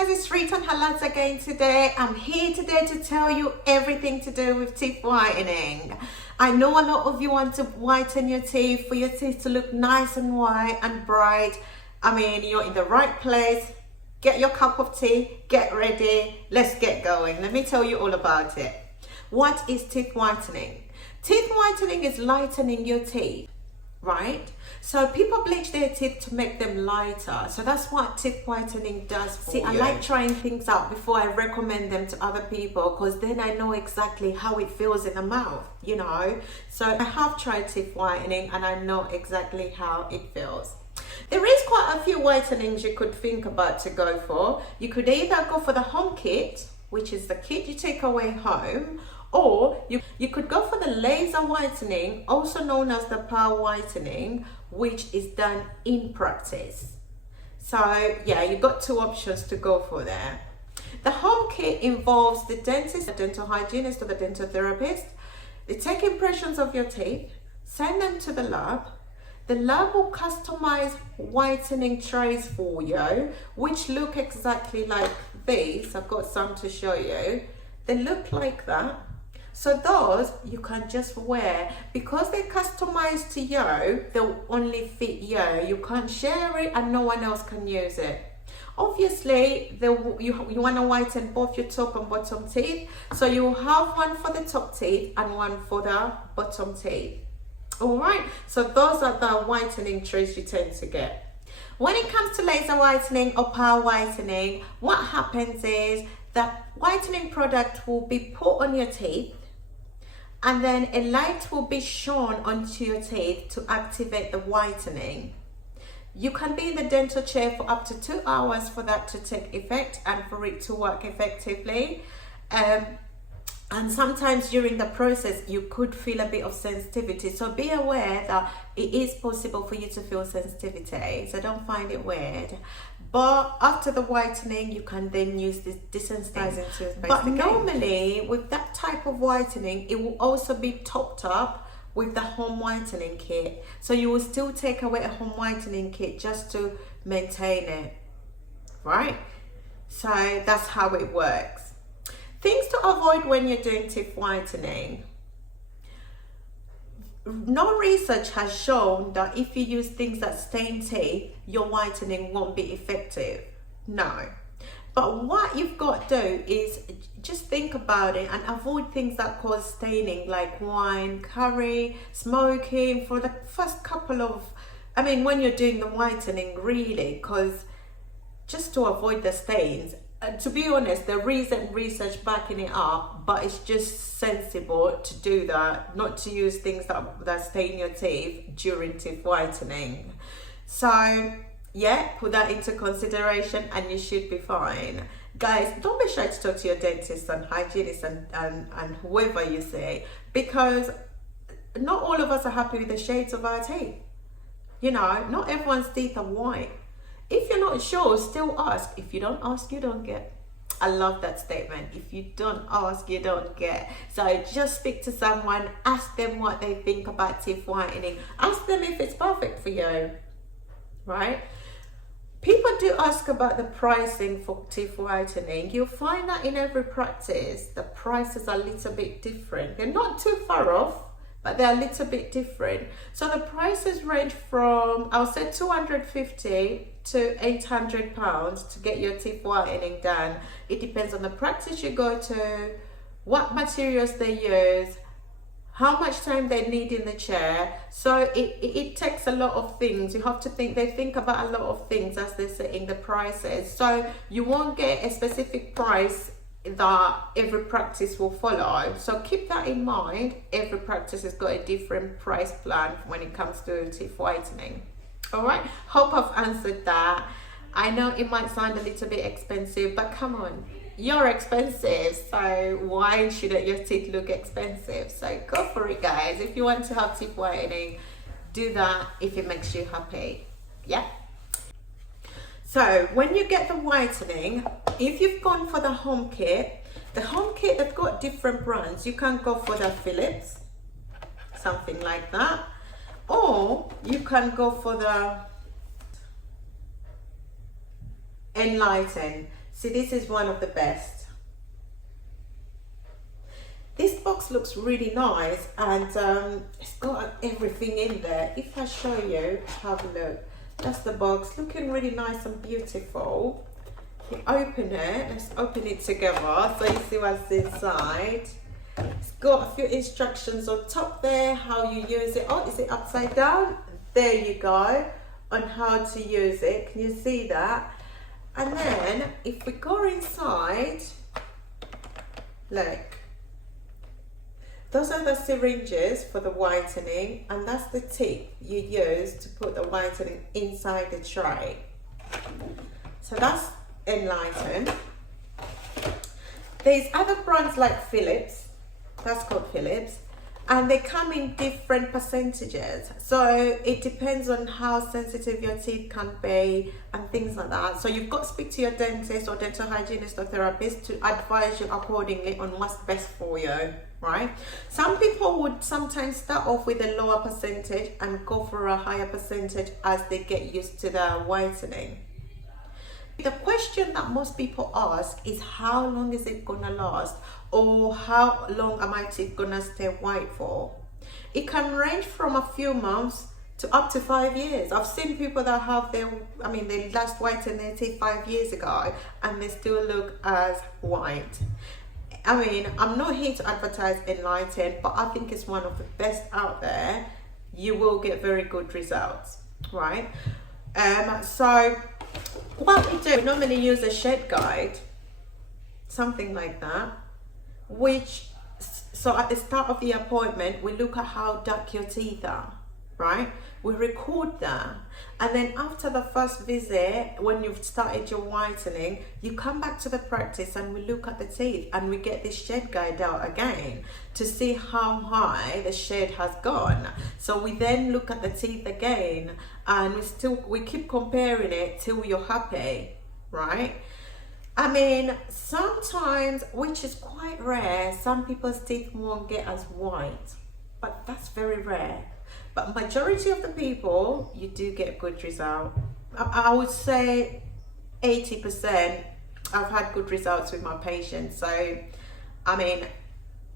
guys, it's Whiten again today. I'm here today to tell you everything to do with teeth whitening. I know a lot of you want to whiten your teeth for your teeth to look nice and white and bright. I mean, you're in the right place. Get your cup of tea, get ready, let's get going. Let me tell you all about it. What is teeth whitening? Teeth whitening is lightening your teeth, right? So people bleach their teeth to make them lighter. So that's what teeth whitening does for you. I like trying things out before I recommend them to other people, because then I know exactly how it feels in the mouth, you know. So I have tried teeth whitening and I know exactly how it feels. There is quite a few whitenings you could think about to go for. You could either go for the home kit, which is the kit you take away home, or you could go for the laser whitening, also known as the power whitening, which is done in practice. So yeah, you've got two options to go for there. The home kit involves the dentist, the dental hygienist, or the dental therapist. They take impressions of your teeth, send them to the lab. The lab will customize whitening trays for you, which look exactly like these. I've got some to show you. They look like that. So those you can just wear. Because they're customized to you, they'll only fit you. You can't share it and no one else can use it. Obviously, you want to whiten both your top and bottom teeth. So you'll have one for the top teeth and one for the bottom teeth. Alright, so those are the whitening trays you tend to get. When it comes to laser whitening or power whitening, what happens is that whitening product will be put on your teeth, and then a light will be shone onto your teeth to activate the whitening. You can be in the dental chair for up to 2 hours for that to take effect and for it to work effectively. And sometimes during the process, you could feel a bit of sensitivity. So be aware that it is possible for you to feel sensitivity. So don't find it weird. But after the whitening, you can then use this desensitizing toothpaste. But normally, with that type of whitening, it will also be topped up with the home whitening kit. So you will still take away a home whitening kit just to maintain it, right? So that's how it works. Things to avoid when you're doing teeth whitening. No research has shown that if you use things that stain teeth, your whitening won't be effective. No. But what you've got to do is just think about it and avoid things that cause staining, like wine, curry, smoking for the first couple of, when you're doing the whitening, really, because just to avoid the stains. To be honest, there isn't research backing it up, but it's just sensible to do that, not to use things that stain your teeth during teeth whitening. So yeah, put that into consideration and you should be fine. Guys, don't be shy to talk to your dentist and hygienist and whoever you say, because not all of us are happy with the shades of our teeth. You know, not everyone's teeth are white. If you're not sure, still ask. If you don't ask, you don't get. I love that statement. If you don't ask, you don't get. So just speak to someone, ask them what they think about teeth whitening. Ask them if it's perfect for you, right? People do ask about the pricing for teeth whitening. You'll find that in every practice, the prices are a little bit different. They're not too far off, but they're a little bit different. So the prices range from, I'll say, 250 to 800 pounds to get your teeth whitening done. It depends on the practice you go to, what materials they use, how much time they need in the chair. So it takes a lot of things. You have to think, they think about a lot of things as they're setting the prices. So you won't get a specific price that every practice will follow. So keep that in mind. Every practice has got a different price plan when it comes to teeth whitening. All right, hope I've answered that. I know it might sound a little bit expensive, but come on, you're expensive, so why shouldn't your teeth look expensive? So go for it, guys. If you want to have teeth whitening, do that if it makes you happy. Yeah. So when you get the whitening, if you've gone for the home kit, they've got different brands. You can go for the Philips, something like that, or you can go for the Enlighten. See, this is one of the best. This box looks really nice, and it's got everything in there. If I show you, have a look. That's the box, looking really nice and beautiful. You open it, let's open it together so you see what's inside. It's got a few instructions on top there, how you use it. Oh, is it upside down? There you go, on how to use it. Can you see that? And then if we go inside, look, those are the syringes for the whitening, and that's the tip you use to put the whitening inside the tray. So that's Enlighten. There's other brands like Philips, that's called Philips, and they come in different percentages. So it depends on how sensitive your teeth can be and things like that. So you've got to speak to your dentist or dental hygienist or therapist to advise you accordingly on what's best for you, right? Some people would sometimes start off with a lower percentage and go for a higher percentage as they get used to the whitening. The question that most people ask is, how long is it gonna last, or how long am my teeth gonna stay white for? It can range from a few months to up to 5 years. I've seen people that have they last whitened their teeth 5 years ago and they still look as white. I mean, I'm not here to advertise Enlighten, but I think it's one of the best out there. You will get very good results, right? So what we do, normally use a shed guide, something like that, so at the start of the appointment, we look at how dark your teeth are, right? We record that, and then after the first visit, when you've started your whitening, you come back to the practice and we look at the teeth and we get this shed guide out again to see how high the shed has gone. So we then look at the teeth again, and we keep comparing it till you're happy, right? I mean, sometimes, which is quite rare, some people's teeth won't get as white, but that's very rare. But majority of the people, you do get good result. I would say 80% I've had good results with my patients. So, I mean,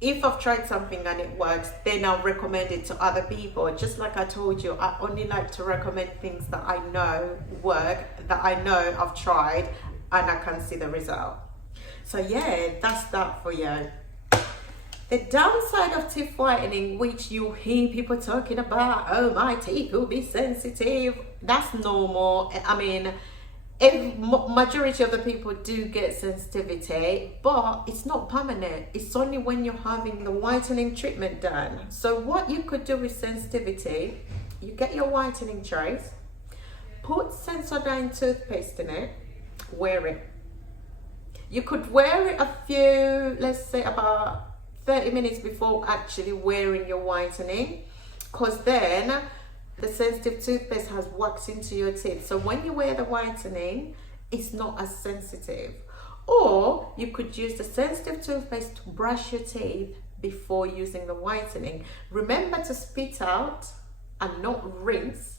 if I've tried something and it works, then I'll recommend it to other people. Just like I told you, I only like to recommend things that I know work, that I know I've tried, and I can see the result. So yeah, that's that for you. The downside of teeth whitening, which you hear people talking about, oh, my teeth will be sensitive, that's normal. I mean, majority of the people do get sensitivity, but it's not permanent. It's only when you're having the whitening treatment done. So what you could do with sensitivity, you get your whitening trays, put Sensodyne toothpaste in it, wear it. You could wear it a few, let's say about 30 minutes before actually wearing your whitening, because then the sensitive toothpaste has waxed into your teeth. So when you wear the whitening, it's not as sensitive. Or you could use the sensitive toothpaste to brush your teeth before using the whitening. Remember to spit out and not rinse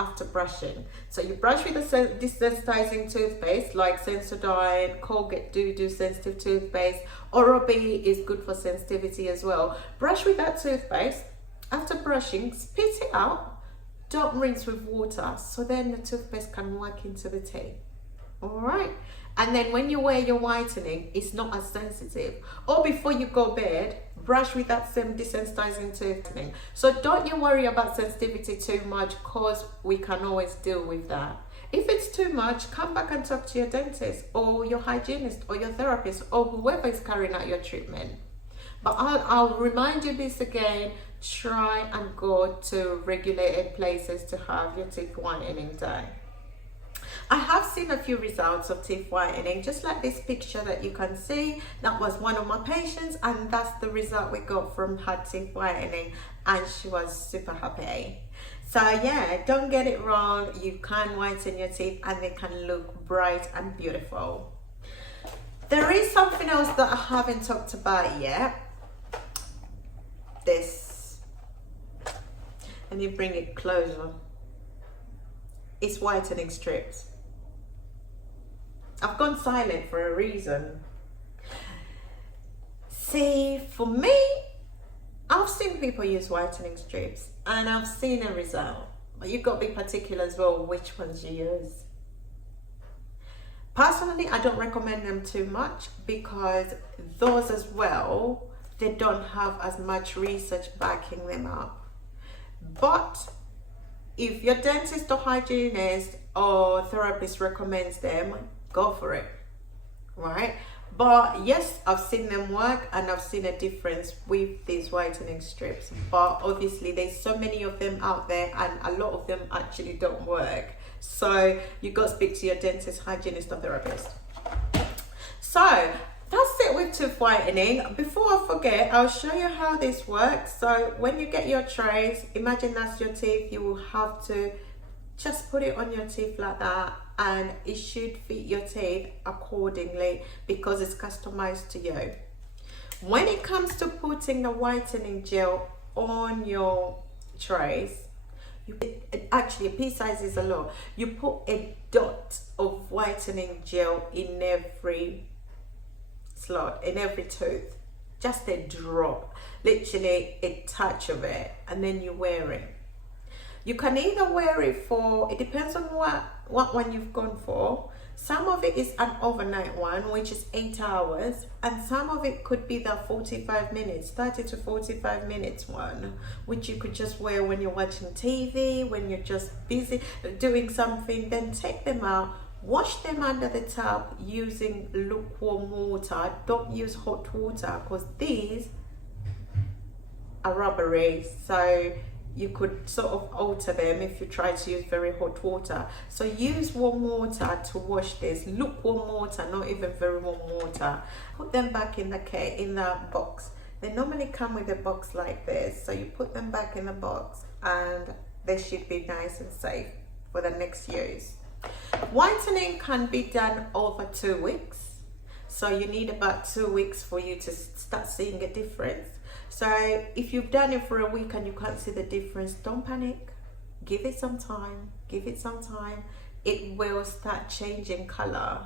after brushing. So you brush with a desensitizing toothpaste like Sensodyne, Colgate do sensitive toothpaste. Oral-B is good for sensitivity as well. Brush with that toothpaste. After brushing, spit it out. Don't rinse with water, so then the toothpaste can work into the teeth. All right. And then when you wear your whitening, it's not as sensitive. Or before you go bed, brush with that same desensitizing toothpaste. So don't you worry about sensitivity too much, because we can always deal with that. If it's too much, come back and talk to your dentist or your hygienist or your therapist or whoever is carrying out your treatment. But I'll remind you this again, try and go to regulated places to have your teeth whitening done. I have seen a few results of teeth whitening, just like this picture that you can see. That was one of my patients, and that's the result we got from her teeth whitening, and she was super happy. So yeah, don't get it wrong, you can whiten your teeth and they can look bright and beautiful. There is something else that I haven't talked about yet. This, let me bring it closer. It's whitening strips. I've gone silent for a reason. See, for me, I've seen people use whitening strips and I've seen a result. But you've got to be particular as well which ones you use. Personally, I don't recommend them too much because those as well, they don't have as much research backing them up. But if your dentist or hygienist or therapist recommends them, go for it, right? But yes, I've seen them work and I've seen a difference with these whitening strips. But obviously there's so many of them out there and a lot of them actually don't work. So you got to speak to your dentist, hygienist or therapist. So that's it with tooth whitening. Before I forget, I'll show you how this works. So when you get your trays, imagine that's your teeth. You will have to just put it on your teeth like that, and it should fit your teeth accordingly because it's customized to you. When it comes to putting the whitening gel on your trays, actually a pea size is a lot. You put a dot of whitening gel in every slot, in every tooth, just a drop, literally a touch of it, and then you wear it. You can either wear it for, it depends on what one you've gone for. Some of it is an overnight one, which is 8 hours, and some of it could be the 45 minutes, 30 to 45 minutes one, which you could just wear when you're watching TV, when you're just busy doing something. Then take them out, wash them under the tub using lukewarm water. Don't use hot water because these are rubbery, so you could sort of alter them if you try to use very hot water. So use warm water to wash this, lukewarm water, not even very warm water. Put them back in the box. They normally come with a box like this, so you put them back in the box and they should be nice and safe for the next use. Whitening can be done over 2 weeks, so you need about 2 weeks for you to start seeing a difference. So if you've done it for a week and you can't see the difference, don't panic. Give it some time. Give it some time. It will start changing color.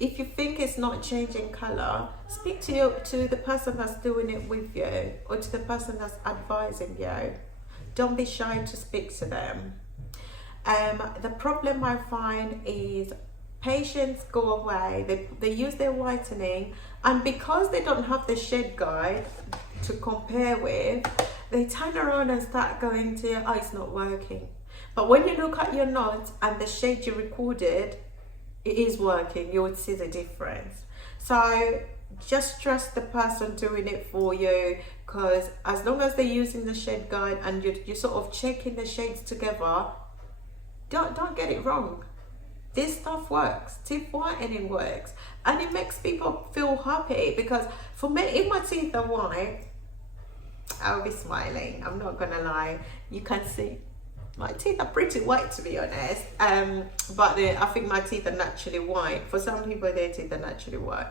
If you think it's not changing color, speak to the person that's doing it with you or to the person that's advising you. Don't be shy to speak to them. The problem I find is patients go away, they use their whitening, and because they don't have the shade guide to compare with, they turn around and start going to, oh, it's not working. But when you look at your notes and the shade you recorded, it is working, you would see the difference. So just trust the person doing it for you, because as long as they're using the shade guide and you're sort of checking the shades together, don't get it wrong. This stuff works. Teeth whitening works, and it makes people feel happy, because for me, if my teeth are white, I'll be smiling. I'm not gonna lie. You can see my teeth are pretty white, to be honest, but I think my teeth are naturally white. For some people, their teeth are naturally white.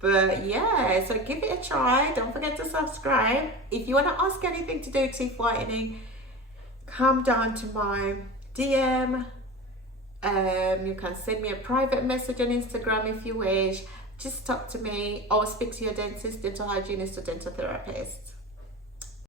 But yeah, so give it a try. Don't forget to subscribe. If you want to ask anything to do with teeth whitening, come down to my DM. You can send me a private message on Instagram if you wish. Just talk to me or speak to your dentist, dental hygienist or dental therapist.